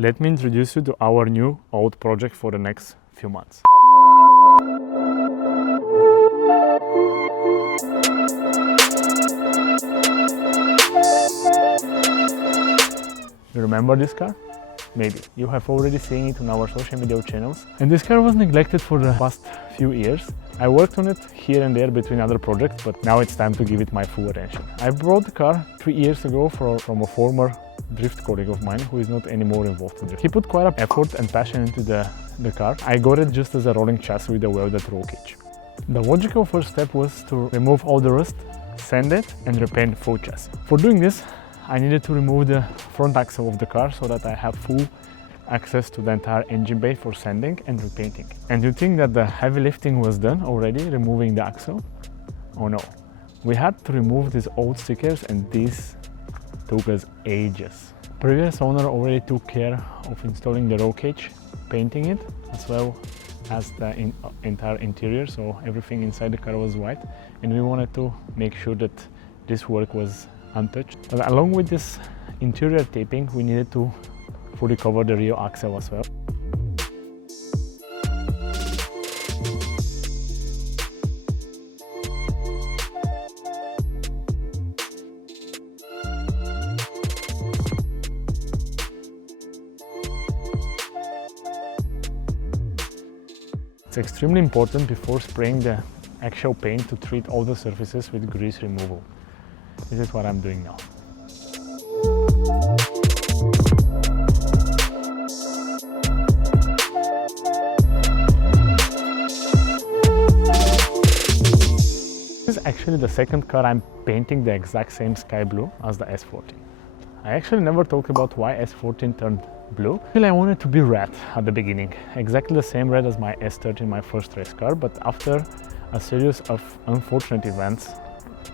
let me introduce you to our new old project for the next few months. You remember this car? Maybe. You have already seen it on our social media channels. And this car was neglected for the past few years. I worked on it here and there between other projects, but now it's time to give it my full attention. I brought the car 3 years ago from a former drift colleague of mine who is not anymore involved in drift. He put quite a effort and passion into the car. I got it just as a rolling chassis with a welded roll cage. The logical first step was to remove all the rust, sand it and repaint full chassis. For doing this, I needed to remove the front axle of the car so that I have full access to the entire engine bay for sanding and repainting. And you think that the heavy lifting was done already, removing the axle? Oh no. We had to remove these old stickers and these took us ages. Previous owner already took care of installing the roll cage, painting it, as well as the entire interior, so everything inside the car was white, and we wanted to make sure that this work was untouched. But along with this interior taping, we needed to fully cover the rear axle as well. It's extremely important before spraying the actual paint to treat all the surfaces with grease removal. This is what I'm doing now. This is actually the second car I'm painting the exact same sky blue as the S14. I actually never talked about why S14 turned blue. Actually, I wanted to be red at the beginning, exactly the same red as my S13, my first race car, but after a series of unfortunate events,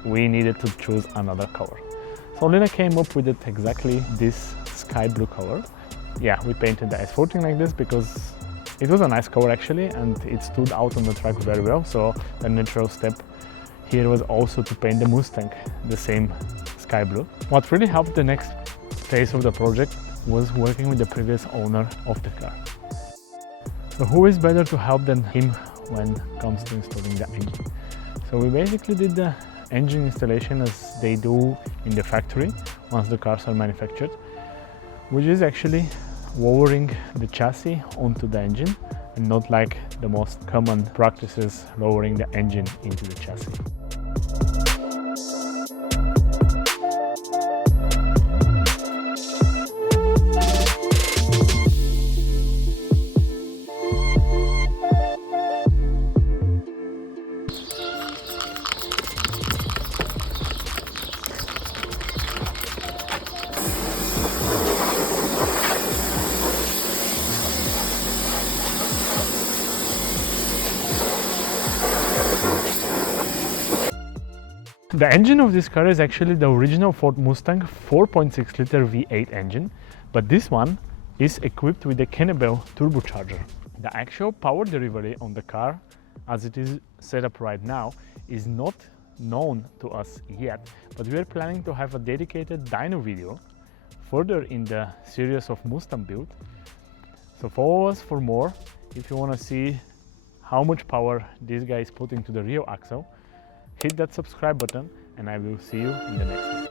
we needed to choose another color. So then I came up with exactly this sky blue color. Yeah, we painted the S14 like this because it was a nice color actually, and it stood out on the track very well. So the natural step here was also to paint the Mustang the same sky blue. What really helped the next phase of the project was working with the previous owner of the car. So who is better to help than him when it comes to installing the engine? So we basically did the engine installation as they do in the factory once the cars are manufactured, which is actually lowering the chassis onto the engine and not like the most common practices, lowering the engine into the chassis. The engine of this car is actually the original Ford Mustang 4.6 liter V8 engine, but this one is equipped with a Cannibal turbocharger. The actual power delivery on the car, as it is set up right now, is not known to us yet, but we are planning to have a dedicated dyno video further in the series of Mustang build. So follow us for more if you want to see how much power this guy is putting to the rear axle. Hit that subscribe button and I will see you in the next one.